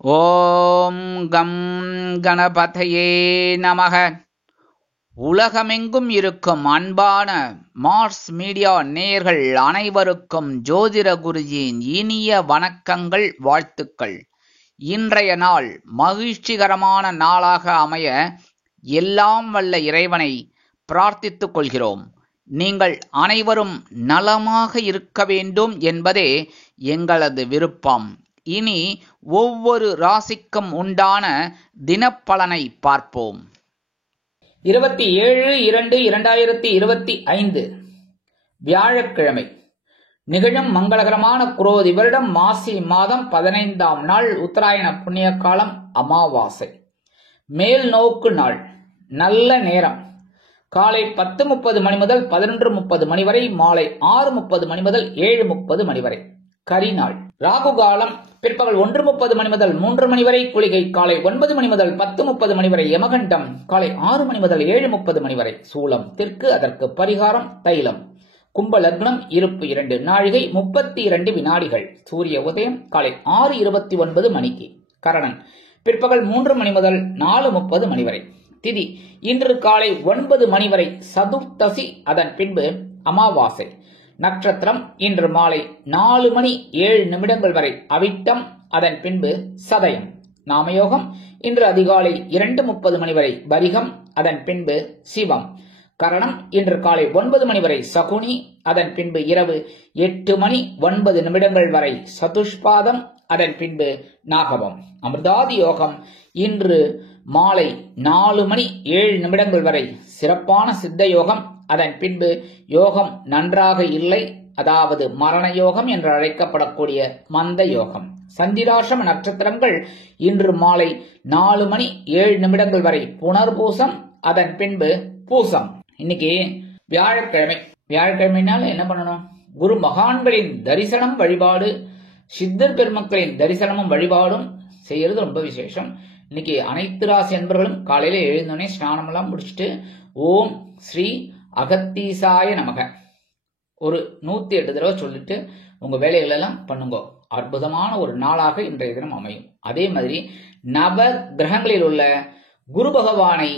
ஓம் come கணபதையே நமக. உலகமெங்கும் இருக்கும் அன்பான மார்ஸ் மீடியா நேயர்கள் அனைவருக்கும் ஜோதிட குருஜியின் இனிய வணக்கங்கள், வாழ்த்துக்கள். இன்றைய நாள் மகிழ்ச்சிகரமான நாளாக அமைய எல்லாம் வல்ல இறைவனை பிரார்த்தித்துக் கொள்கிறோம். நீங்கள் அனைவரும் நலமாக இருக்க வேண்டும் என்பதே எங்களது விருப்பம். இனி ஒவ்வொரு ராசிக்கும் உண்டான தினப்பலனை பார்ப்போம். 27/2/2025 வியாழக்கிழமை. நிகழும் மங்களகரமான குரோதி வருடம் மாசி மாதம் 15ஆம் நாள், உத்தராயண புண்ணிய காலம், அமாவாசை. மேல் நோக்கு நாள். நல்ல நேரம் காலை 10:30 மணி முதல் 11:30 மணி வரை, மாலை 6:30 மணி முதல் 7:30 மணி வரை. கரிநாள். ராகு காலம் பிற்பகல் 1:30 மணி முதல் 3 மணி வரை, குளிகை காலை 9 மணி முதல் 10:30 மணி வரை, யமகண்டம் காலை 6 மணி முதல் 7:30 மணி வரை. சூலம் தெற்கு, அதற்கு பரிகாரம் தைலம். கும்ப லக்னம், இருப்பு 2 நாழிகை 32 வினாடிகள். சூரிய உதயம் காலை 6:29 மணிக்கு. கரணன் பிற்பகல் 3 மணி முதல் 4:30 மணி வரை. திதி இன்று காலை 9 மணி வரை சதுர்த்தசி, அதன் பின்பு அமாவாசை. நட்சத்திரம் இன்று மாலை 4:07 வரை அவிட்டம், அதன் பின்பு சதயம். நாமயோகம் இன்று அதிகாலை 2:30 மணி வரை வரிகம், அதன் பின்பு சிவம். கரணம் இன்று காலை 9 மணி வரை சகுனி, அதன் பின்பு இரவு 8:09 வரை சதுஷ்பாதம், அதன் பின்பு நாகவம். அமிர்தாதி யோகம் இன்று மாலை 4:07 வரை சிறப்பான சித்த யோகம், அதன் பின்பு யோகம் நன்றாக இல்லை, அதாவது மரண யோகம் என்று அழைக்கப்படக்கூடிய மந்த யோகம். சந்திராசிரம நட்சத்திரங்கள் இன்று மாலை 4:07 வரை புனர்பூசம், அதன் பின்பு பூசம். இன்னைக்கு வியாழக்கிழமை. வியாழக்கிழமைனால என்ன பண்ணணும்? குரு மகான்களின் தரிசனம், வழிபாடு, சித்தர் பெருமக்களின் தரிசனமும் வழிபாடும் செய்யறது ரொம்ப விசேஷம். இன்னைக்கு அனைத்து ராசி அன்பர்களும் காலையில எழுந்தோடனே ஸ்நானம் எல்லாம் முடிச்சுட்டு ஓம் ஸ்ரீ அகத்தீசாய நமக ஒரு 108 தடவை சொல்லிட்டு உங்க வேலைகள் எல்லாம் பண்ணுங்க. அற்புதமான ஒரு நாளாக இன்றைய தினம் அமையும். அதே மாதிரி நவ கிரகங்களில் உள்ள குரு பகவானை,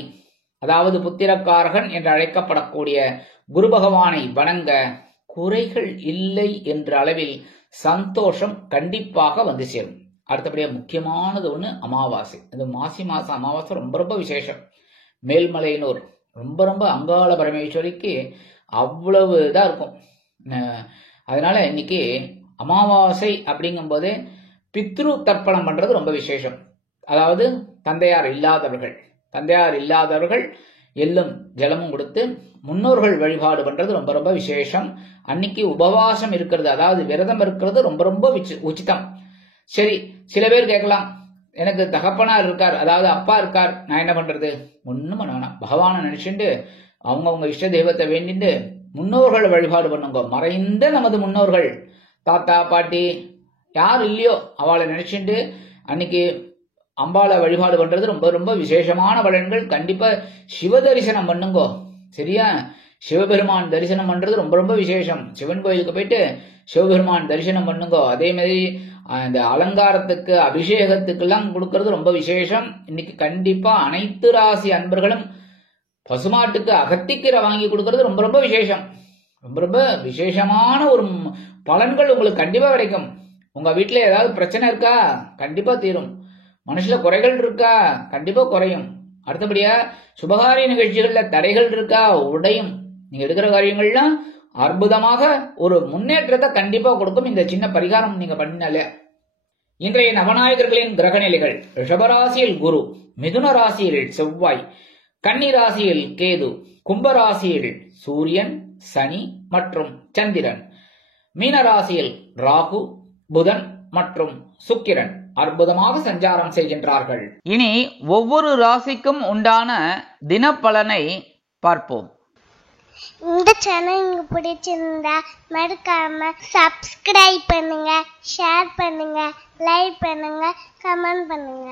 அதாவது புத்திரக்காரகன் என்று அழைக்கப்படக்கூடிய குரு பகவானை வணங்க குறைகள் இல்லை என்ற அளவில் சந்தோஷம் கண்டிப்பாக வந்து சேரும். அடுத்தபடியா முக்கியமானது ஒண்ணு அமாவாசை. இந்த மாசி மாசம் அமாவாசை ரொம்ப ரொம்ப விசேஷம். மேல்மலையனூர் ரொம்ப அங்காள பரமேஸ்வரிக்கு அவ்வளவு இதா இருக்கும். அதனால இன்னைக்கு அமாவாசை அப்படிங்கும் போது பித்ரு தர்ப்பணம் பண்றது ரொம்ப விசேஷம். அதாவது தந்தையார் இல்லாதவர்கள் எள்ளும் ஜலமும் கொடுத்து முன்னோர்கள் வழிபாடு பண்றது ரொம்ப ரொம்ப விசேஷம். அன்னைக்கு உபவாசம் இருக்கிறது, அதாவது விரதம் இருக்கிறது ரொம்ப ரொம்ப உச்சிதம். சரி, சில பேர் கேட்கலாம், எனக்கு தகப்பனார் இருக்கார், அதாவது அப்பா இருக்கார், நான் என்ன பண்றது? ஒண்ணும் பண்ண வேணாம். பகவானை நினைச்சுட்டு அவங்க இஷ்ட தெய்வத்தை வேண்டிட்டு முன்னோர்கள் வழிபாடு பண்ணுங்க. மறைந்த நமது முன்னோர்கள், தாத்தா பாட்டி யார் இல்லையோ அவளை நினைச்சுட்டு அன்னைக்கு அம்பாளை வழிபாடு பண்றது ரொம்ப ரொம்ப விசேஷமான பலன்கள். கண்டிப்பா சிவ தரிசனம் பண்ணுங்க. சரியா? சிவபெருமான் தரிசனம் பண்றது ரொம்ப ரொம்ப விசேஷம். சிவன் கோயிலுக்கு போயிட்டு சிவபெருமான் தரிசனம் பண்ணுங்க. அதே மாதிரி அந்த அலங்காரத்துக்கு அபிஷேகத்துக்கு எல்லாம் கொடுக்கறது ரொம்ப விசேஷம். இன்னைக்கு கண்டிப்பா அனைத்து ராசி அன்பர்களும் பசுமாட்டுக்கு அகத்திக்கீரை வாங்கி கொடுக்கறது ரொம்ப ரொம்ப விசேஷம். ரொம்ப ரொம்ப விசேஷமான ஒரு பலன்கள் உங்களுக்கு கண்டிப்பா கிடைக்கும். உங்க வீட்டுல ஏதாவது பிரச்சனை இருக்கா? கண்டிப்பா தீரும். மனுஷல குறைகள் இருக்கா? கண்டிப்பா குறையும். அடுத்தபடியா சுபகாரிய நிகழ்ச்சிகள்ல தடைகள் இருக்கா? உடையும். நீங்க எடுக்கிற காரியங்கள்லாம் அற்புதமாக ஒரு முன்னேற்றத்தை கண்டிப்பா கொடுக்கும் இந்த சின்ன பரிகாரம் நீங்க பண்ணினாலே. இன்றைய நவநாயகர்களின் கிரக நிலைகள். ரிஷபராசியில் குரு, மிதுன ராசியில் செவ்வாய், கன்னி ராசியில் கேது, கும்பராசியில் சூரியன், சனி மற்றும் சந்திரன், மீன ராசியில் ராகு, புதன் மற்றும் சுக்கிரன் அற்புதமாக சஞ்சாரம் செய்கின்றார்கள். இனி ஒவ்வொரு ராசிக்கும் உண்டான தினப்பலனை பார்ப்போம். இந்த சேனல் உங்களுக்கு பிடிச்சிருந்தா மறக்காம சப்ஸ்கிரைப் பண்ணுங்க, ஷேர் பண்ணுங்க, லைக் பண்ணுங்க, கமெண்ட் பண்ணுங்க.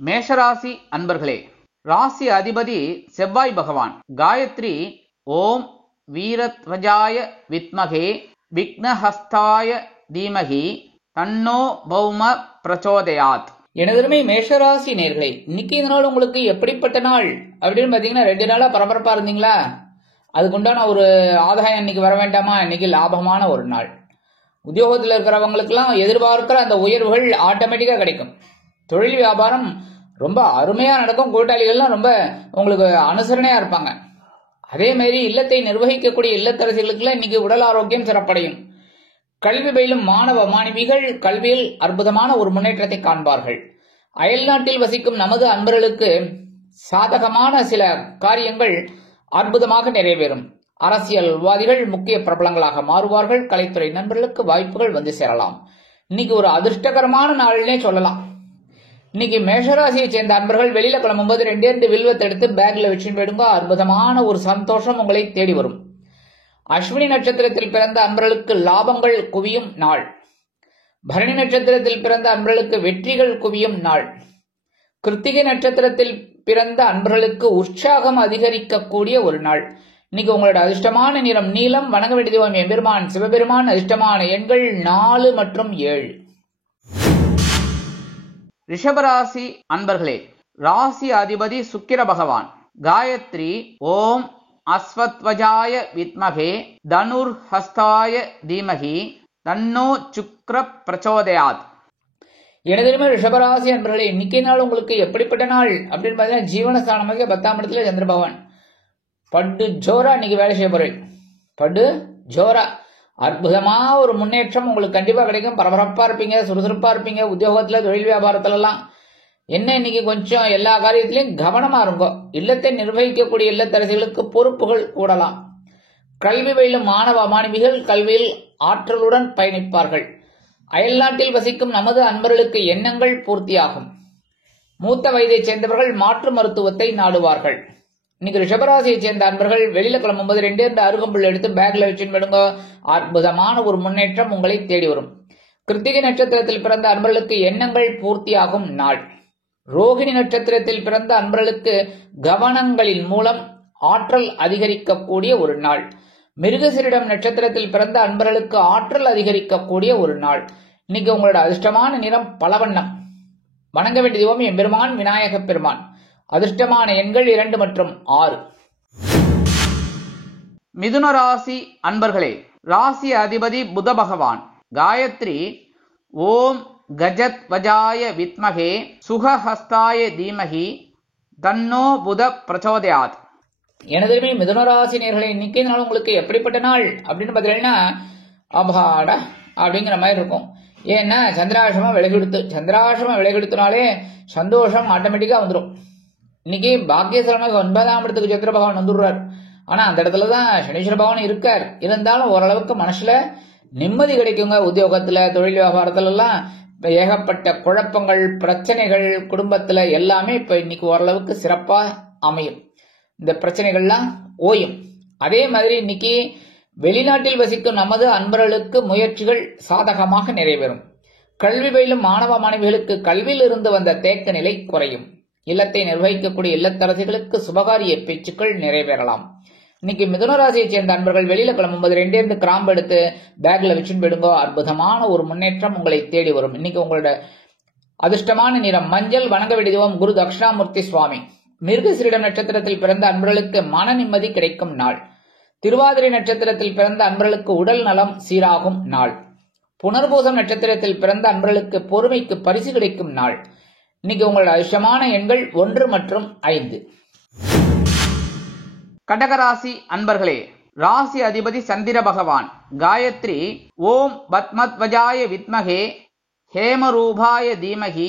மேஷராசி அன்பர்களே, ராசி அதிபதி செவ்வாய் பகவான். காயத்ரி ஓம் வீரத்வஜாய வித்மகே விக்னஹஸ்தாய தீமகி தன்னோ பௌம பிரச்சோதயாத். எனதருமை மேஷராசி நேர்களே, இன்னைக்கு இந்த நாள் உங்களுக்கு எப்படிப்பட்ட நாள் அப்படின்னு பாத்தீங்கன்னா, 2 நாளா பரபரப்பா இருந்தீங்களா? அதுக்குண்டான ஒரு ஆதாயம் இன்னைக்கு வர வேண்டாமா? இன்னைக்கு லாபமான ஒரு நாள். உத்தியோகத்தில் இருக்கிறவங்களுக்கு எல்லாம் எதிர்பார்க்கிற அந்த உயர்வுகள் ஆட்டோமேட்டிக்கா கிடைக்கும். தொழில் வியாபாரம் ரொம்ப அருமையா நடக்கும். கூட்டாளிகள்லாம் ரொம்ப உங்களுக்கு அனுசரணையா இருப்பாங்க. அதே மாதிரி இல்லத்தை நிர்வகிக்கக்கூடிய இல்லத்தரசிகளுக்கு இன்னைக்கு உடல் ஆரோக்கியம் சிறப்படையும். கல்வி பயிலும் மாணவ மாணவிகள் கல்வியில் அற்புதமான ஒரு முன்னேற்றத்தை காண்பார்கள். அயல்நாட்டில் வசிக்கும் நமது அன்பர்களுக்கு சாதகமான சில காரியங்கள் அற்புதமாக நிறைவேறும். அரசியல்வாதிகள் முக்கிய பிரபலங்களாக மாறுவார்கள். கலைத்துறை நண்பர்களுக்கு வாய்ப்புகள் வந்து சேரலாம். இன்னைக்கு ஒரு அதிர்ஷ்டகரமான நாள்னே சொல்லலாம். இன்னைக்கு மேஷராசியை சேர்ந்த அன்பர்கள் வெளியில கிளம்பும்போது 2 வில்வத்தை எடுத்து பேக்ல வச்சுன்னு போயிடுங்க. அற்புதமான ஒரு சந்தோஷம் உங்களை தேடி வரும். அஸ்வினி நட்சத்திரத்தில் பிறந்த அன்பர்களுக்கு லாபங்கள் குவியும் நாள். பரணி நட்சத்திரத்தில் பிறந்த அன்பர்களுக்கு வெற்றிகள் குவியும் நாள். கிருத்திகை நட்சத்திரத்தில் பிறந்த அன்பர்களுக்கு உற்சாகம் அதிகரிக்கக்கூடிய ஒரு நாள். இன்னைக்கு உங்களோட அதிர்ஷ்டமான நிறம் நீலம். வணங்க வேண்டிய தெய்வம் எம்பெருமான் சிவபெருமான். அதிர்ஷ்டமான எண்கள் 4 மற்றும் 7. ரிஷபராசி அன்பர்களே, ராசி அதிபதி சுக்கிர பகவான். காயத்ரி ஓம் அஸ்வத்வஜாய வித்மகே தனுர் ஹஸ்தாய தீமகி தன்னோ சுக்ர பிரச்சோதயாத். எனதருமை ரிஷபராசி அன்பர்களே, இன்னைக்கு நாள் உங்களுக்கு எப்படிப்பட்ட நாள் அப்படின்னு பார்த்தீங்கன்னா, ஜீவனஸ்தானமாக 10ஆம் இடத்துல சந்திர பகவான் பட்டு ஜோரா இன்னைக்கு வேலை செய்ய போறேன். பட்டு ஜோரா அற்புதமா ஒரு முன்னேற்றம் உங்களுக்கு கண்டிப்பா கிடைக்கும். பரபரப்பா இருப்பீங்க, சுறுசுறுப்பா இருப்பீங்க. உத்தியோகத்துல தொழில் வியாபாரத்துல எல்லாம் என்ன இன்னைக்கு கொஞ்சம் எல்லா காரியத்திலையும் கவனமா இருக்கும். இல்லத்தை நிர்வகிக்கக்கூடிய இல்லத்தரசிகளுக்கு பொறுப்புகள் கூடலாம். கல்வி பயிலும் மாணவ மாணவிகள் கல்வியில் ஆற்றலுடன் பயணிப்பார்கள். அயல்நாட்டில் வசிக்கும் நமது அன்பர்களுக்கு எண்ணங்கள் பூர்த்தியாகும். மூத்த வயதைச் சேர்ந்தவர்கள் மாற்று மருத்துவத்தை நாடுவார்கள். இன்னைக்கு ரிஷபராசியை சேர்ந்த அன்பர்கள் வெளியில கிளம்பும்போது 2 அருகம்புல் எடுத்து பேக்ல வச்சுன்னு விடுங்க. அற்புதமான ஒரு முன்னேற்றம் உங்களை தேடி வரும். கிருத்திகை நட்சத்திரத்தில் பிறந்த அன்பர்களுக்கு எண்ணங்கள் பூர்த்தியாகும் நாள். ரோகிணி நட்சத்திரத்தில் பிறந்த அன்பர்களுக்கு கவனங்களின் மூலம் ஆற்றல் அதிகரிக்கக்கூடிய ஒரு நாள். மிருகசீரிடம் நட்சத்திரத்தில் பிறந்த அன்பர்களுக்கு ஆற்றல் அதிகரிக்கக்கூடிய ஒரு நாள். இன்னைக்கு உங்களோட அதிர்ஷ்டமான நிறம் பலவண்ணம். வணங்க வேண்டிய தெய்வம் எம்பெருமான் விநாயக பெருமான். அதிர்ஷ்டமான எண்கள் 2 மற்றும் 6. மிதுன ராசி அன்பர்களே, ராசி அதிபதி புத பகவான். காயத்ரி ஓம் கஜத்வஜாய வித்மகே சுகஹஸ்தாய தீமகி தன்னோ புத பிரச்சோதயாத். எனதுமே மிதுனராசி நேயர்களே, இன்னைக்கு நாள் உங்களுக்கு எப்படிப்பட்ட நாள் அப்படின்னு பார்த்தீங்கன்னா, அபாடா அப்படிங்கிற மாதிரி இருக்கும். ஏன்னா சந்திராசிரமம் விலகெடுத்துனாலே சந்தோஷம் ஆட்டோமேட்டிக்கா வந்துடும். இன்னைக்கு பாக்கியஸ்தலமாக 9ஆம் இடத்துக்கு சந்திர பகவான் வந்துடுறார். ஆனா அந்த இடத்துலதான் சனீஸ்வர பகவான் இருக்கார். இருந்தாலும் ஓரளவுக்கு மனசுல நிம்மதி கிடைக்குங்க. உத்தியோகத்துல தொழில் வியாபாரத்துல எல்லாம் ஏகப்பட்ட குழப்பங்கள் பிரச்சனைகள் குடும்பத்துல எல்லாமே இப்ப இன்னைக்கு ஓரளவுக்கு சிறப்பா அமையும். இந்த பிரச்சனைகள்லாம் ஓயும். அதே மாதிரி இன்னைக்கு வெளிநாட்டில் வசிக்கும் நமது அன்பர்களுக்கு முயற்சிகள் சாதகமாக நிறைவேறும். கல்வி பயிலும் மாணவ மாணவிகளுக்கு கல்வியில் இருந்து வந்த தேக்க நிலை குறையும். இல்லத்தை நிர்வகிக்கக்கூடிய இல்லத்தரசிகளுக்கு சுபகாரிய பேச்சுக்கள் நிறைவேறலாம். இன்னைக்கு மிதுனராசியை சேர்ந்த அன்பர்கள் வெளியில கிளம்பும்போது 2 கிராம்பு எடுத்து பேக்ல வச்சுன்னு போயிடுங்க. அற்புதமான ஒரு முன்னேற்றம் உங்களை தேடி வரும். இன்னைக்கு உங்களோட அதிர்ஷ்டமான நிறம் மஞ்சள். வணங்க வேண்டிய தெய்வம் குரு தட்சிணாமூர்த்தி சுவாமி. மிருகசீரிடம் நட்சத்திரத்தில் பிறந்த அன்பர்களுக்கு மன நிம்மதி கிடைக்கும் நாள். திருவாதிரை நட்சத்திரத்தில் பிறந்த அன்பர்களுக்கு உடல் நலம் சீராகும் நாள். புனர்பூசம் நட்சத்திரத்தில் பிறந்த அன்பர்களுக்கு பொறுமைக்கு பரிசு கிடைக்கும் நாள். இன்னைக்கு உங்களோட அதிர்ஷ்டமான எண்கள் 1 மற்றும் 5. கடகராசி அன்பர்களே, ராசி அதிபதி சந்திர பகவான். காயத்ரி ஓம் பத்மத்வஜாய வித்மகே ஹேமரூபாய தீமகி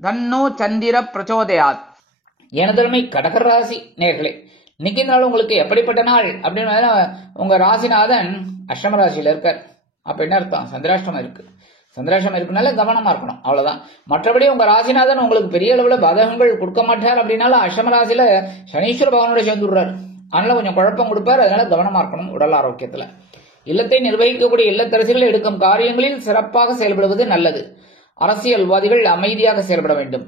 தன்னோ சந்திர பிரச்சோதயாத். எனதருமை கடகராசி நேர்களே, இன்னைக்கு நாள் உங்களுக்கு எப்படிப்பட்ட நாள் அப்படின்னு உங்க ராசிநாதன் அஷ்டம ராசியில இருக்கார். அப்ப என்ன அர்த்தம்? சந்திராஷ்டமம் இருக்கு. சந்திராஷ்டமம் இருக்குனால கவனமா இருக்கணும், அவ்வளவுதான். மற்றபடி உங்க ராசிநாதன் உங்களுக்கு பெரிய அளவுல பாதகங்கள் கொடுக்க மாட்டார். அப்படின்னாலும் அஷ்டம ராசியில சனீஸ்வர பகவானோட சேர்ந்துடுறாரு. அதனால கொஞ்சம் குழப்பம் கொடுப்பார். அதனால கவனமா இருக்கணும் உடல் ஆரோக்கியத்துல. இல்லத்தை நிர்வகிக்கக்கூடிய இல்லத்தரசிகள் எடுக்கும் காரியங்களில் சிறப்பாக செயல்படுவது நல்லது. அரசியல்வாதிகள் அமைதியாக செயல்பட வேண்டும்.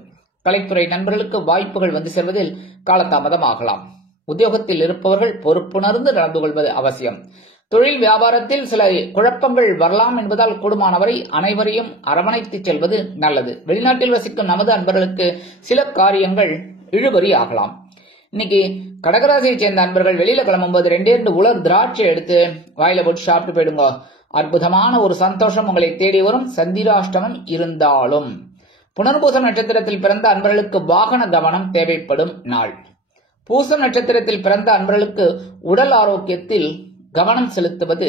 கலைத்துறை நண்பர்களுக்கு வாய்ப்புகள் வந்து சேர்வதில் காலதாமதம் ஆகலாம். உத்தியோகத்தில் இருப்பவர்கள் பொறுப்புணர்ந்து நடந்து கொள்வது அவசியம். தொழில் வியாபாரத்தில் சில குழப்பங்கள் வரலாம் என்பதால் கூடுமானவரை அனைவரையும் அரவணைத்து செல்வது நல்லது. வெளிநாட்டில் வசிக்கும் நமது அன்பர்களுக்கு சில காரியங்கள் இழுபறி ஆகலாம். இன்னைக்கு கடகராசியை சேர்ந்த அன்பர்கள் வெளியில கிளம்பும்போது 2 உலர் திராட்சை எடுத்து வாயில போட்டு சாப்பிட்டு போயிடுங்க. அற்புதமான ஒரு சந்தோஷம் உங்களை தேடி வரும். சந்திராஷ்டமம் இருந்தாலும் புனர்பூசம் நட்சத்திரத்தில் பிறந்த அன்பர்களுக்கு வாகன கவனம் தேவைப்படும் நாள். பூசம் நட்சத்திரத்தில் பிறந்த அன்பர்களுக்கு உடல் ஆரோக்கியத்தில் கவனம் செலுத்துவது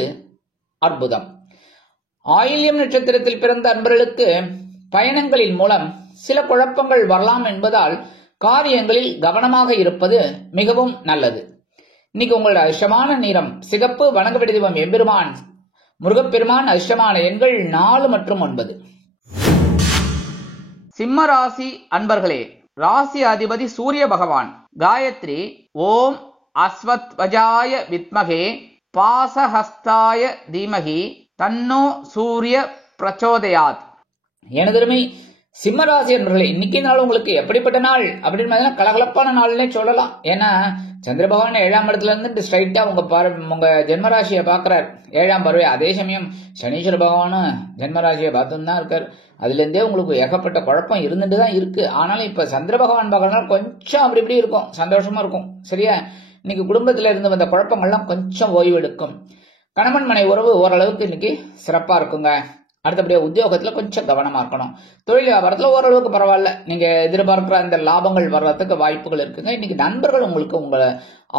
அற்புதம். ஆயில்யம் நட்சத்திரத்தில் பிறந்த அன்பர்களுக்கு பயணங்களின் மூலம் சில குழப்பங்கள் வரலாம் என்பதால் காரியங்களில் கவனமாக இருப்பது மிகவும் நல்லது. இன்னைக்கு உங்களோட அதிர்ஷ்டமான நிறம் சிகப்பு. வணங்க வேண்டிய தெய்வம் எம்பெருமான் முருகப்பெருமான். அதிர்ஷ்டமான எண்கள் 4 மற்றும் 9. சிம்ம ராசி அன்பர்களே, ராசி அதிபதி சூரிய பகவான். காயத்ரி ஓம் அஸ்வத்வஜாய வித்மகே பாசஹஸ்தாய தீமகி தன்னோ சூரிய பிரச்சோதயாத். எனதருமை சிம்மராசி அன்பர்களே, இன்னைக்கு நாள் உங்களுக்கு எப்படிப்பட்ட நாள் அப்படின்னு கலகலப்பான நாள்னே சொல்லலாம். ஏன்னா சந்திர பகவான் 7ஆம் இடத்துல இருந்து ஸ்ட்ரைட்டா உங்க ஜென்மராசியை பாக்குறாரு. 7ஆம் பார்வை. அதே சமயம் சனீஸ்வர பகவானும் ஜென்மராசியை பார்த்துன்னு தான் இருக்காரு. அதுல இருந்தே உங்களுக்கு ஏகப்பட்ட குழப்பம் இருந்துட்டு தான் இருக்கு. ஆனாலும் இப்ப சந்திர பகவான் பார்க்கறதுனால கொஞ்சம் அப்படி இப்படி இருக்கும், சந்தோஷமா இருக்கும். சரியா? இன்னைக்கு குடும்பத்துல இருந்து வந்த குழப்பங்கள்லாம் கொஞ்சம் ஓய்வு எடுக்கும். கணவன் மனை உறவு ஓரளவுக்கு இன்னைக்கு சிறப்பா இருக்குங்க. அடுத்தபடியா உத்தியோகத்துல கொஞ்சம் கவனமா இருக்கணும். தொழில் வியாபாரத்துல ஓரளவுக்கு பரவாயில்ல. நீங்க எதிர்பார்க்கிற அந்த லாபங்கள் வர்றதுக்கு வாய்ப்புகள் இருக்குங்க. இன்னைக்கு நண்பர்கள் உங்களுக்கு உங்களை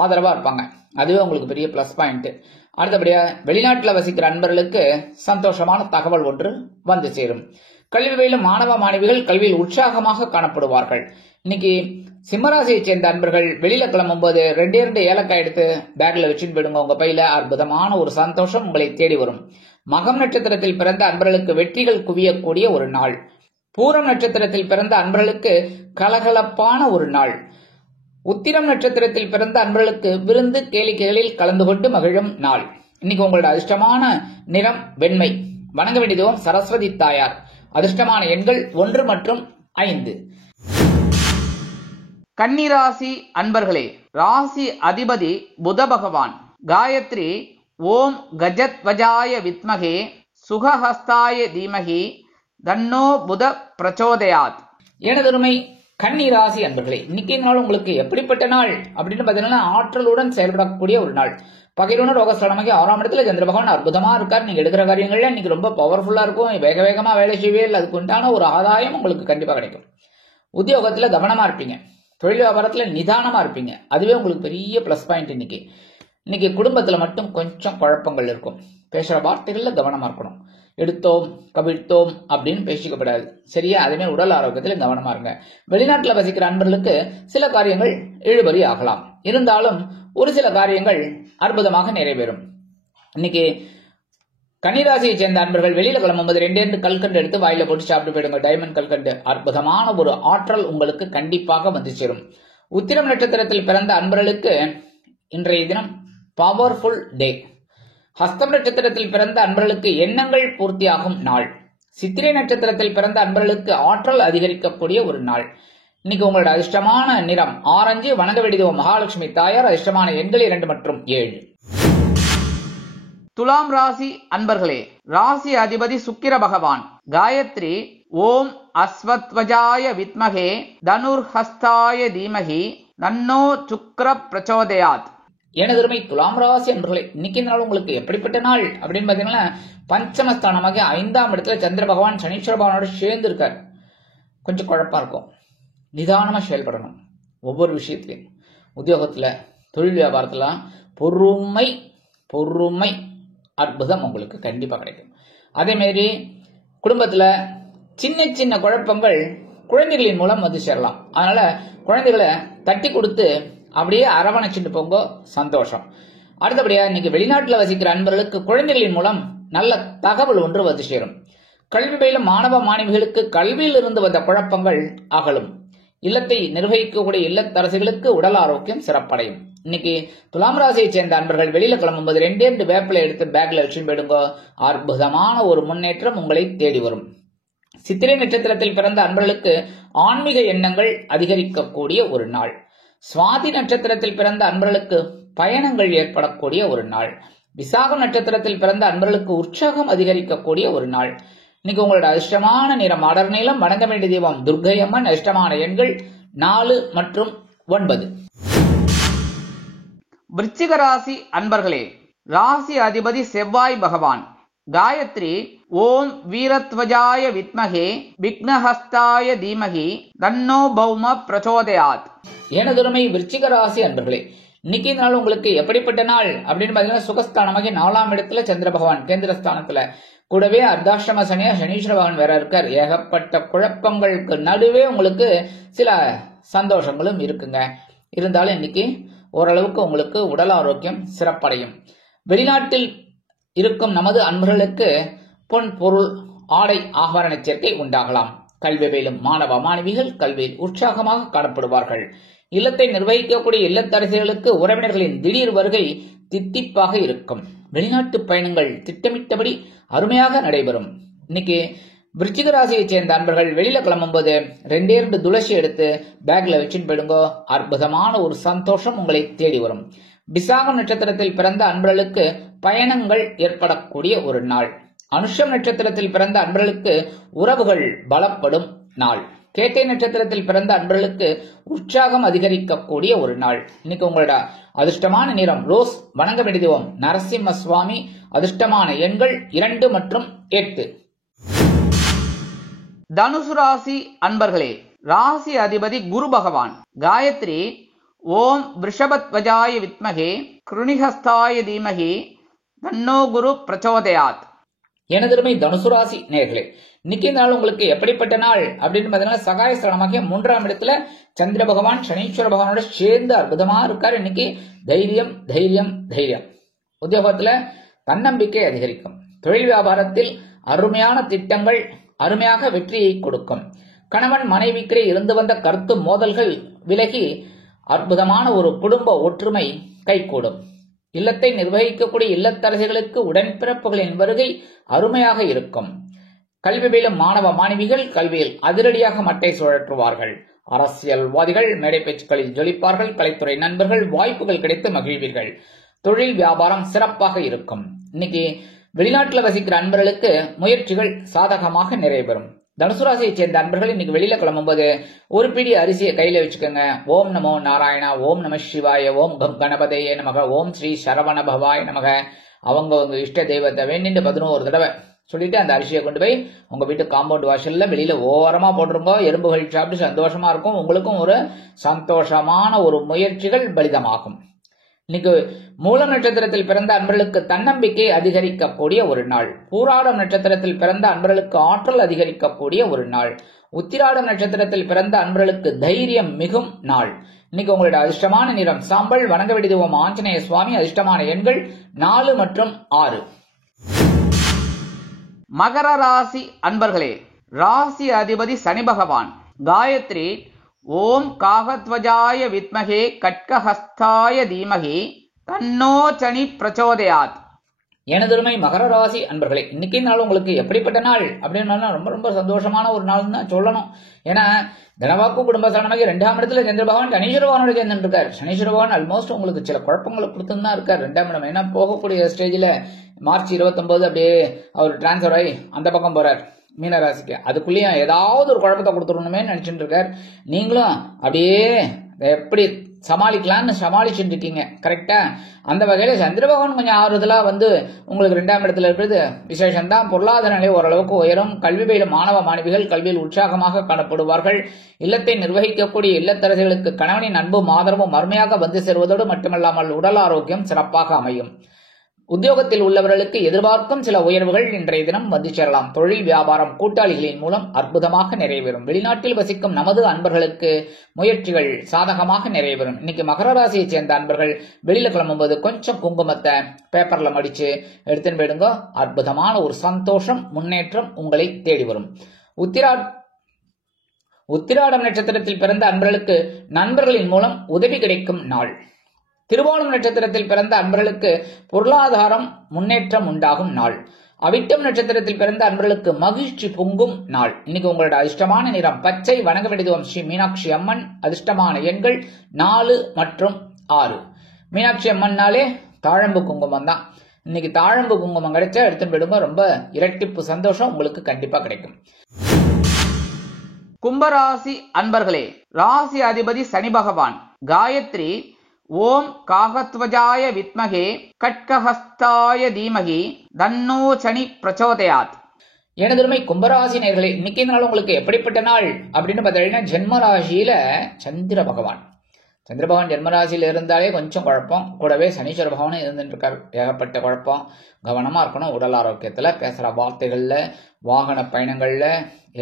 ஆதரவா இருப்பாங்க. அதுவே உங்களுக்கு பெரிய பிளஸ் பாயிண்ட். அடுத்தபடியா வெளிநாட்டுல வசிக்கிற நண்பர்களுக்கு சந்தோஷமான தகவல் ஒன்று வந்து சேரும். கல்வி பயிலும் மாணவ மாணவிகள் கல்வியில் உற்சாகமாக காணப்படுவார்கள். இன்னைக்கு சிம்மராசியை சேர்ந்த அன்பர்கள் வெளியில கிளம்பும் போது 2 ஏலக்காய் எடுத்து பேக்ல வச்சுட்டு போயிடுங்க. உங்க பையில அற்புதமான ஒரு சந்தோஷம் உங்களை தேடி வரும். மகம் நட்சத்திரத்தில் பிறந்த அன்பர்களுக்கு வெற்றிகள் குவியக்கூடிய ஒரு நாள். பூரம் நட்சத்திரத்தில் பிறந்த அன்பர்களுக்கு கலகலப்பான ஒரு நாள். உத்திரம் நட்சத்திரத்தில் பிறந்த அன்பர்களுக்கு விருந்து கேளிக்கைகளில் கலந்து கொண்டு மகிழும் நாள். இன்னைக்கு உங்களோட அதிர்ஷ்டமான நிறம் வெண்மை. வணங்க வேண்டிய தெய்வம் சரஸ்வதி தாயார். அதிர்ஷ்டமான எண்கள் 1 மற்றும் 5. கன்னிராசி அன்பர்களே, ராசி அதிபதி புத பகவான். காயத்ரி ஓம் கஜத்வஜாய வித்மகே சுகஹஸ்தாய தீமகி தன்னோ புத பிரச்சோதயாத். எனதருமை கன்னிராசி அன்பர்களே, இன்னைக்கு நாள் உங்களுக்கு எப்படிப்பட்ட நாள் அப்படின்னு பாத்தீங்கன்னா ஆற்றலுடன் செயல்படக்கூடிய ஒரு நாள். பகையுடன் ரோகஸ்தானமாகி 6ஆம் இடத்துல சந்திர பகவான் அற்புதமா இருக்கார். நீங்க எடுக்கிற காரியங்கள்ல இன்னைக்கு ரொம்ப பவர்ஃபுல்லா இருக்கும். வேக வேகமா வேலை செய்வே இல்லை. அதுக்கு உண்டான ஒரு ஆதாயம் உங்களுக்கு கண்டிப்பா கிடைக்கும். உத்தியோகத்துல கவனமா இருப்பீங்க. தொழில் வியாபாரத்துல நிதானமா இருப்பீங்க. அதுவே உங்களுக்கு பெரிய பிளஸ் பாயிண்ட். இன்னைக்கு குடும்பத்துல மட்டும் கொஞ்சம் குழப்பங்கள் இருக்கும். பேசுற வார்த்தைகள்ல கவனமா இருக்கணும். எடுத்தோம் கவிழ்த்தோம் அப்படின்னு பேசிக்கப்படாது. சரியா? அதே உடல் ஆரோக்கியத்துல கவனமா இருங்க. வெளிநாட்டுல வசிக்கிற அன்பர்களுக்கு சில காரியங்கள் இழுபறி ஆகலாம். இருந்தாலும் ஒரு சில காரியங்கள் அற்புதமாக நிறைவேறும். இன்னைக்கு கன்னிராசியை சேர்ந்த அன்பர்கள் வெளியில கிளம்பும்போது 2 கல்கண்டு எடுத்து வாயில போட்டு சாப்பிட்டு போயிடுங்க. டைமண்ட் கல்கண்டு. அற்புதமான ஒரு ஆற்றல் உங்களுக்கு கண்டிப்பாக வந்து சேரும். உத்திரம் நட்சத்திரத்தில் பிறந்த அன்பர்களுக்கு இன்றைய தினம் பவர்ஃபுல் டே. ஹஸ்தம் நட்சத்திரத்தில் பிறந்த அன்பர்களுக்கு எண்ணங்கள் பூர்த்தியாகும் நாள். சித்திரை நட்சத்திரத்தில் பிறந்த அன்பர்களுக்கு ஆற்றல் அதிகரிக்கக்கூடிய ஒரு நாள். இன்னைக்கு உங்களோட அதிர்ஷ்டமான நிறம் ஆரஞ்சு. வணங்க வேண்டிய மகாலட்சுமி தாயார். அதிர்ஷ்டமான எண்கள் 2 மற்றும் 7. துலாம் ராசி அன்பர்களே, ராசி அதிபதி சுக்கிர பகவான். காயத்ரி ஓம் அஸ்வத்வஜாய வித்மகே தனுர்ஹஸ்தாய தீமகி தன்னோ சுக்கிர பிரச்சோதயாத். எனதருமை துலாம் ராசி அன்பர்களே, இன்னைக்கு நாள் உங்களுக்கு எப்படிப்பட்ட நாள் அப்படின்னு பாத்தீங்கன்னா பஞ்சமஸ்தானமாக 5ஆம் இடத்துல சந்திர பகவான் சனீஸ்வர பகவானோட சேர்ந்து இருக்கார். கொஞ்சம் குழப்பம் இருக்கும். நிதானமா செயல்படணும். ஒவ்வொரு விஷயத்திலையும் உத்தியோகத்துல தொழில் வியாபாரத்துல பொறுமை பொறுமை அற்புதம் உங்களுக்கு கண்டிப்பா கிடைக்கும். அதே மாதிரி குடும்பத்துல சின்ன சின்ன குழப்பங்கள் குழந்தைகளின் மூலம் வந்து சேரலாம். அதனால குழந்தைகளை தட்டி கொடுத்து அப்படியே அரவணைச்சிட்டு போங்க. சந்தோஷம். அடுத்தபடியா இன்னைக்கு வெளிநாட்டுல வசிக்கிற அன்பர்களுக்கு குழந்தைகளின் மூலம் நல்ல தகவல் ஒன்று வந்து சேரும். கல்வி பயிலும் மாணவ மாணவிகளுக்கு கல்வியில் இருந்து வந்த குழப்பங்கள் அகலும். இல்லத்தை நிர்வகிக்கக்கூடிய இல்லத்தரசிகளுக்கு உடல் ஆரோக்கியம் சிறப்படையும். இன்னைக்கு துலாம் ராசியை சேர்ந்த அன்பர்கள் வெளியில கிளம்பும்போது 2 வேப்பிலை எடுத்து பேக்ல வச்சு போயிடுங்க. அற்புதமான ஒரு முன்னேற்றம் உங்களை தேடி வரும். சித்திரை நட்சத்திரத்தில் பிறந்த அன்பர்களுக்கு ஆன்மீக எண்ணங்கள் அதிகரிக்கக்கூடிய ஒரு நாள். சுவாதி நட்சத்திரத்தில் பிறந்த அன்பர்களுக்கு பயணங்கள் ஏற்படக்கூடிய ஒரு நாள். விசாகம் நட்சத்திரத்தில் பிறந்த அன்பர்களுக்கு உற்சாகம் அதிகரிக்கக்கூடிய ஒரு நாள். இன்னைக்கு உங்களோட அதிர்ஷ்டமான நிறம் அடர் நீலம். வணங்க வேண்டிய தெய்வம் துர்க்கையம்மன். அதிர்ஷ்டமான எண்கள் 4 மற்றும் 9. விருச்சிக ராசி அன்பர்களே, ராசி அதிபதி செவ்வாய் பகவான். காயத்ரி ஓம் வீரத்வஜாய வித்மகே விக்னஹஸ்தாய தீமகி தன்னோ பௌம பிரச்சோதயாத். எனதுரிமை விருச்சிக ராசி அன்பர்களே, இன்னைக்கு நாள் உங்களுக்கு எப்படிப்பட்ட நாள் அப்படின்னு பாத்தீங்கன்னா, சுகஸ்தானமாக 4ஆம் இடத்துல சந்திர பகவான் கேந்திரஸ்தானத்துல, கூடவே அர்த்தாஷ்டம சனியா சனீஸ்வர பகவான் வேற இருக்கார். ஏகப்பட்ட குழப்பங்களுக்கு நடுவே உங்களுக்கு சில சந்தோஷங்களும் இருக்குங்க. இருந்தாலும் இன்னைக்கு ஓரளவுக்கு உங்களுக்கு உடல் ஆரோக்கியம் சிறப்படையும். வெளிநாட்டில் இருக்கும் நமது அன்பர்களுக்கு பொன் பொருள் ஆடை ஆபரண சேர்க்கை உண்டாகலாம். கல்வி பயிலும் மாணவ மாணவிகள் கல்வியில் உற்சாகமாக காணப்படுவார்கள். இல்லத்தை நிர்வகிக்கக்கூடிய இல்லத்தரசிகளுக்கு உறவினர்களின் திடீர் வருகை தித்திப்பாக இருக்கும். வெளிநாட்டு பயணங்கள் திட்டமிட்டபடி அருமையாக நடைபெறும். இன்னைக்கு விருச்சிக ராசியை சேர்ந்த அன்பர்கள் வெளியில கிளம்பும் போது 2 துளசி எடுத்து பேக்ல வச்சுட்டு போயிடுங்க. அற்புதமான ஒரு சந்தோஷம் உங்களை தேடி வரும். விசாகம் நட்சத்திரத்தில் பிறந்த அன்பர்களுக்கு பயணங்கள் ஏற்படக்கூடிய ஒரு நாள். அனுஷம் நட்சத்திரத்தில் பிறந்த அன்பர்களுக்கு உறவுகள் பலப்படும் நாள். கேட்டை நட்சத்திரத்தில் பிறந்த அன்பர்களுக்கு உற்சாகம் அதிகரிக்கக்கூடிய ஒரு நாள். இன்னைக்கு உங்களோட அதிர்ஷ்டமான நிறம் ரோஸ். வணங்க வேண்டிய தெய்வம் நரசிம்ம சுவாமி. அதிர்ஷ்டமான எண்கள் 2 மற்றும் 8. தனுசு ராசி அன்பர்களே, ராசி அதிபதி குரு பகவான். காயத்ரி ஓம் விருஷபத்வஜாய வித்மகே கிருணிஹஸ்தாய தீமகி தன்னோ குரு பிரச்சோதயாத். எனதுரிமை தனுசு ராசி நேயர்களே, இன்னைக்கு நாள் உங்களுக்கு எப்படிப்பட்ட நாள் அப்படின்னு பாத்தீங்கன்னா, சகாயஸ்தானமாக 3ஆம் இடத்துல சந்திர பகவான் சனீஸ்வர பகவானோட சேர்ந்து அற்புதமா இருக்காரு. இன்னைக்கு தைரியம் தைரியம் தைரியம். உத்தியோகத்துல தன்னம்பிக்கை அதிகரிக்கும். தொழில் வியாபாரத்தில் அருமையான திட்டங்கள் அருமையாக வெற்றியை கொடுக்கும். கணவன் மனைவிக்கிடையே இருந்து வந்த கருத்து மோதல்கள் விலகி அற்புதமான ஒரு குடும்ப ஒற்றுமை கைகூடும். இல்லத்தை நிர்வகிக்கக்கூடிய இல்லத்தரசிகளுக்கு உடன்பிறப்புகளின் வருகை அருமையாக இருக்கும். கல்வி பயிலும் மாணவ மாணவிகள் கல்வியில் அதிரடியாக மட்டை சுழற்றுவார்கள். அரசியல்வாதிகள் மேடை பேச்சுக்களில் ஜொலிப்பார்கள். கலைத்துறை நண்பர்கள் வாய்ப்புகள் கிடைத்து மகிழ்வீர்கள். தொழில் வியாபாரம் சிறப்பாக இருக்கும். இன்னைக்கு வெளிநாட்டில் வசிக்கிற அன்பர்களுக்கு முயற்சிகள் சாதகமாக நிறைவேறும். தனுசு ராசியை சேர்ந்த அன்பர்கள் இன்னைக்கு வெளியில கிளம்பும்போது ஒரு பிடி அரிசியை கையில வச்சுக்கோங்க. ஓம் நமோ நாராயணா, ஓம் நம சிவாய, ஓம் கணபதையே நமக, ஓம் ஸ்ரீ சரவண பவாய் நமக. அவங்க உங்க இஷ்ட தெய்வத்தை வேண்டிட்டு 11 தடவை சொல்லிட்டு அந்த அரிசியை கொண்டு போய் உங்க வீட்டு காம்பவுண்ட் வாசல்ல வெளியில ஓரமா போட்டுருங்க. எறும்புகள் சாப்பிட்டு சந்தோஷமா இருக்கும். உங்களுக்கும் ஒரு சந்தோஷமான ஒரு முயற்சிகள் பலிதமாகும். இன்னைக்கு மூலம் நட்சத்திரத்தில் பிறந்த அன்பர்களுக்கு தன்னம்பிக்கை அதிகரிக்கக்கூடிய ஒரு நாள். பூராடம் நட்சத்திரத்தில் பிறந்த அன்பர்களுக்கு ஆற்றல் அதிகரிக்கக்கூடிய ஒரு நாள். உத்திராடம் நட்சத்திரத்தில் பிறந்த அன்பர்களுக்கு தைரியம் மிகும் நாள். இன்னைக்கு உங்களோட அதிர்ஷ்டமான நிறம் சாம்பல். வணங்க வேண்டிய தெய்வம் ஆஞ்சநேய சுவாமி. அதிர்ஷ்டமான எண்கள் 4 மற்றும் 6. மகர ராசி அன்பர்களே, ராசி அதிபதி சனி பகவான். காயத்ரி ஓம் காகத்வஜாய வித்மகே கட்கஹஸ்தாய தீமகி தன்னோ சனி பிரச்சோதயாத். எனதுரிமை மகர ராசி அன்பர்களே, இன்னைக்கு நாள் உங்களுக்கு எப்படிப்பட்ட நாள் அப்படின்னா ரொம்ப ரொம்ப சந்தோஷமான ஒரு நாள் தான் சொல்லணும். ஏன்னா தனவாக்கு குடும்பஸ்தானமாக 2ஆம் இடத்துல சந்திர பகவான் சனீஸ்வர பகவானோட சேர்ந்து இருக்கார். சனீஸ்வர பகவான் ஆல்மோஸ்ட் உங்களுக்கு சில குழப்பங்களை கொடுத்துன்னு தான் இருக்கார் 2ஆம் இடம். ஏன்னா போகக்கூடிய ஸ்டேஜில் மார்ச் 29 அப்படியே அவர் டிரான்ஸ்பர் ஆகி அந்த பக்கம் போறார் மீனராசிக்கு. அதுக்குள்ளேயும் ஏதாவது ஒரு குழப்பத்தை கொடுத்துடணுமே நினைச்சுட்டு இருக்கார். நீங்களும் அப்படியே எப்படி சமாளிக்கலாம்னு சமாளிச்சுட்டு இருக்கீங்க. கரெக்டா? அந்த வகையில சந்திர பகவான் கொஞ்சம் ஆறுதலா உங்களுக்கு 2ஆம் இடத்துல இருக்கிறது விசேஷம்தான். பொருளாதார நிலை ஓரளவுக்கு உயரும். கல்வி பயிலும் மாணவ மாணவிகள் கல்வியில் உற்சாகமாக காணப்படுவார்கள். இல்லத்தை நிர்வகிக்கக்கூடிய இல்லத்தரசிகளுக்கு கணவனின் அன்பும் ஆதரவும் அருமையாக வந்து சேருவதோடு மட்டுமல்லாமல் உடல் ஆரோக்கியம் சிறப்பாக அமையும். உத்தியோகத்தில் உள்ளவர்களுக்கு எதிர்பார்க்கும் சில உயர்வுகள் இன்றைய தினம் வந்து சேரலாம். தொழில் வியாபாரம் கூட்டாளிகளின் மூலம் அற்புதமாக நிறைவேறும். வெளிநாட்டில் வசிக்கும் நமது அன்பர்களுக்கு முயற்சிகள் சாதகமாக நிறைவேறும். இன்னைக்கு மகர ராசியை சேர்ந்த அன்பர்கள் வெளியில கிளம்பும்போது கொஞ்சம் குங்குமத்தை பேப்பர்ல மடிச்சு எடுத்துன்னு போயிடுங்க. அற்புதமான ஒரு சந்தோஷம் முன்னேற்றம் உங்களை தேடி வரும். உத்திராடம் நட்சத்திரத்தில் பிறந்த அன்பர்களுக்கு நண்பர்களின் மூலம் உதவி கிடைக்கும் நாள். திருவோணம் நட்சத்திரத்தில் பிறந்த அன்பர்களுக்கு பொருளாதாரம் முன்னேற்றம் உண்டாகும் நாள். அவிட்டம் நட்சத்திரத்தில் பிறந்த அன்பர்களுக்கு மகிழ்ச்சி பொங்கும் நாள். இன்னைக்கு உங்களோட அதிர்ஷ்டமான நிறம் பச்சை. வணங்க வேண்டியது ஸ்ரீ மீனாட்சி அம்மன். அதிர்ஷ்டமான எண்கள் 4 மற்றும் 6. மீனாட்சி அம்மன்னாலே தாழம்பு குங்குமம் தான். இன்னைக்கு தாழம்பு குங்குமம் கிடைச்சா எடுத்துட்டு போயிடுங்க. ரொம்ப இரட்டிப்பு சந்தோஷம் உங்களுக்கு கண்டிப்பா கிடைக்கும். கும்பராசி அன்பர்களே, ராசி அதிபதி சனி பகவான். காயத்ரி ஓம் காகத்வஜாய வித்மகே கட்கஹஸ்தாய தீமகி தன்னோ சனி பிரச்சோதயாத். எனதுமை கும்பராசி நேயர்களே, இன்னைக்கு நாள் உங்களுக்கு எப்படிப்பட்ட நாள் அப்படின்னு பார்த்தீங்கன்னா, ஜென்மராசியில சந்திர பகவான். சந்திர பகவான் ஜென்மராசியில இருந்தாலே கொஞ்சம் குழப்பம். கூடவே சனீஸ்வர பகவானும் இருந்துட்டு இருக்காரு. ஏகப்பட்ட குழப்பம். கவனமா இருக்கணும். உடல் ஆரோக்கியத்துல, பேசுற வார்த்தைகள்ல, வாகன பயணங்கள்ல,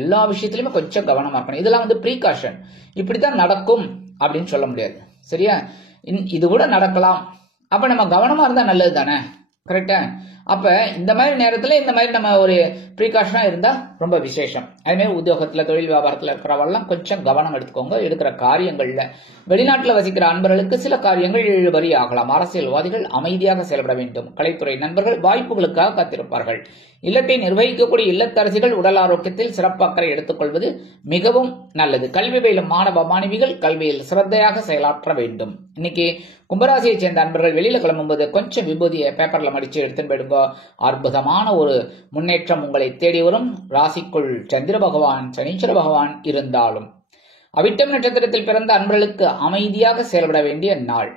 எல்லா விஷயத்திலுமே கொஞ்சம் கவனமா இருக்கணும். இதெல்லாம் ப்ரீகாஷன். இப்படித்தான் நடக்கும் அப்படின்னு சொல்ல முடியாது. சரியா? இது கூட நடக்கலாம். அப்ப நம்ம கவனமா இருந்தா நல்லது தானே? கரெக்டா? அப்ப இந்த மாதிரி நேரத்துல இந்த மாதிரி நம்ம ஒரு ப்ரீகாஷனா இருந்தா ரொம்ப விசேஷம். அதே மாதிரி உத்தியோகத்துல, தொழில் வியாபாரத்துல இருக்கிறவெல்லாம் கொஞ்சம் கவனம் எடுத்துக்கோங்க. எடுக்கிற காரியங்கள்ல. வெளிநாட்டுல வசிக்கிற அன்பர்களுக்கு சில காரியங்கள் இழுபறி ஆகலாம். அரசியல்வாதிகள் அமைதியாக செயல்பட வேண்டும். கலைத்துறை நண்பர்கள் வாய்ப்புகளுக்காக காத்திருப்பார்கள். இல்லத்தை நிர்வகிக்கக்கூடிய இல்லத்தரசிகள் உடல் ஆரோக்கியத்தில் சிறப்பு அக்கறை எடுத்துக்கொள்வது மிகவும் நல்லது. கல்வி பயிலும் மாணவ மாணவிகள் கல்வியில் சிரத்தையாக செயலாற்ற வேண்டும். இன்னைக்கு கும்பராசியை சேர்ந்த அன்பர்கள் வெளியில கிளம்பும்போது கொஞ்சம் விபூதியை பேப்பர்ல மடிச்சு எடுத்துன்னு போயிடுங்க. அற்புதமான ஒரு முன்னேற்றம் உங்களை தேடி வரும். ராசிக்குள் சந்திர பகவான், சனீஸ்வர பகவான் இருந்தாலும். அவிட்டம் நட்சத்திரத்தில் பிறந்த அன்பர்களுக்கு அமைதியாக செயல்பட வேண்டிய நாள்.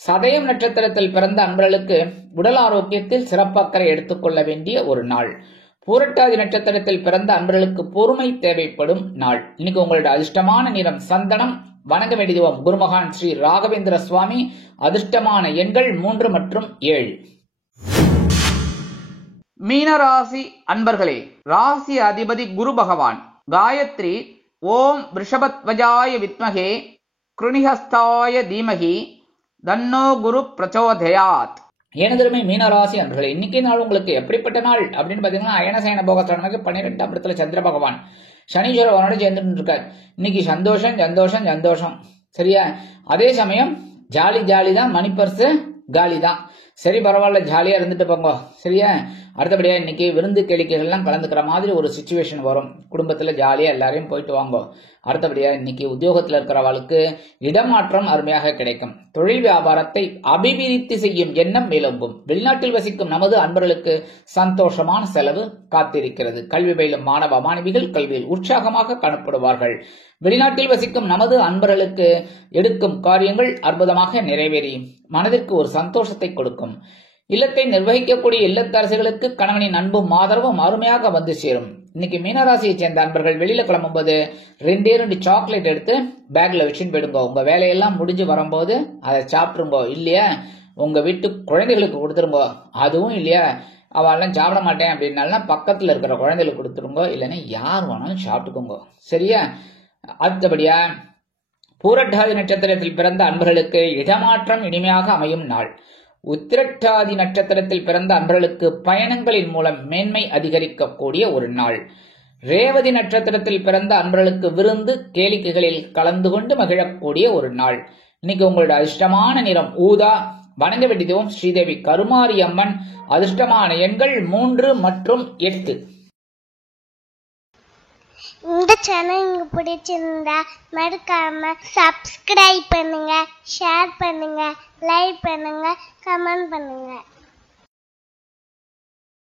சதயம் நட்சத்திரத்தில் பிறந்த அன்பர்களுக்கு உடல் ஆரோக்கியத்தில் சிறப்பு அக்கறை எடுத்துக்கொள்ள வேண்டிய ஒரு நாள். பூரட்டாதி நட்சத்திரத்தில் பிறந்த அன்பர்களுக்கு பொறுமை தேவைப்படும் நாள். இன்னைக்கு உங்களோட அதிர்ஷ்டமான நிறம் சந்தனம். வணங்க வேண்டிய குருமகான் ஸ்ரீ ராகவேந்திர சுவாமி. அதிர்ஷ்டமான எண்கள் 3 மற்றும் 7. மீனராசி அன்பர்களே, ராசி அதிபதி குரு பகவான். காயத்ரி ஓம் ரிஷபத்வஜாய வித்மகே கிருணிஹஸ்தாய தீமகி தன்னோ குரு பிரச்சோதயாத். எனதுமே மீனராசி அன்பர்களே, இன்னைக்கு நாள் உங்களுக்கு எப்படிப்பட்ட நாள் அப்படின்னு பாத்தீங்கன்னா, அயனசயன போகஸ்தானமாக 12ஆம் இடத்துல சந்திர பகவான் சனீஸ்வர பகவானோட சேர்ந்துட்டு இருக்கார். இன்னைக்கு சந்தோஷம் சந்தோஷம் சந்தோஷம். சரியா? அதே சமயம் ஜாலி தான். மணி பர்ஸ் காலி தான். சரி, பரவாயில்ல, ஜாலியா இருந்துட்டு போங்க. சரியா? அடுத்தபடியா இன்னைக்கு விருந்து கேளிக்கைகள்லாம் கலந்துக்கிற மாதிரி ஒரு சிச்சுவேஷன் வரும். குடும்பத்துல ஜாலியா எல்லாரையும் போயிட்டு வாங்க. அடுத்தபடியா இன்னைக்கு உத்தியோகத்துல இருக்கிறவர்களுக்கு இடமாற்றம் அருமையாக கிடைக்கும். தொழில் வியாபாரத்தை அபிவிருத்தி செய்யும் எண்ணம் மேலோங்கும். வெளிநாட்டில் வசிக்கும் நமது அன்பர்களுக்கு சந்தோஷமான செலவு காத்திருக்கிறது. கல்வி பயிலும் மாணவ மாணவிகள் கல்வியில் உற்சாகமாக காணப்படுவார்கள். வெளிநாட்டில் வசிக்கும் நமது அன்பர்களுக்கு எடுக்கும் காரியங்கள் அற்புதமாக நிறைவேறி மனதிற்கு ஒரு சந்தோஷத்தை கொடுக்கும். இல்லத்தை நிர்வகிக்கக்கூடிய இல்லத்தரசிகளுக்கு கணவனின் அன்பும் ஆதரவும் அருமையாக வந்து சேரும். இன்னைக்கு மீனராசியை சேர்ந்த அன்பர்கள் வெளியில கிளம்பும்போது 2 சாக்லேட் எடுத்து பேக்ல வச்சுன்னு போயிடுங்க. உங்க வேலையெல்லாம் முடிஞ்சு வரும்போது அதை சாப்பிட்டுருங்கோ. இல்லையா, உங்க வீட்டு குழந்தைகளுக்கு கொடுத்துருங்க. அதுவும் இல்லையா, அவெல்லாம் சாப்பிட மாட்டேன் அப்படின்னாலும் பக்கத்துல இருக்கிற குழந்தைகளுக்கு கொடுத்துருங்க. இல்லைன்னா யார் வேணாலும் சாப்பிட்டுக்கோங்க. சரியா? அடுத்தபடியா பூரட்டாதி நட்சத்திரத்தில் பிறந்த அன்பர்களுக்கு இடமாற்றம் இனிமையாக அமையும் நாள். உத்திரட்டாதி நட்சத்திரத்தில் பிறந்த அன்பர்களுக்கு பயணங்களின் மூலம் மேன்மை அதிகரிக்கக்கூடிய ஒரு நாள். ரேவதி நட்சத்திரத்தில் பிறந்த அன்பர்களுக்கு விருந்து கேளிக்கைகளில் கலந்து கொண்டு மகிழக்கூடிய ஒரு நாள். இன்னைக்கு உங்களோட அதிர்ஷ்டமான நிறம் ஊதா. வணங்க வேண்டியதும் ஸ்ரீதேவி கருமாரி அம்மன். அதிர்ஷ்டமான எண்கள் 3 மற்றும் 8. இந்த சேனல் உங்களுக்கு பிடிச்சிருந்தா மறக்காம சப்ஸ்கிரைப் பண்ணுங்க, ஷேர் பண்ணுங்க, லைக் பண்ணுங்க, கமெண்ட் பண்ணுங்க.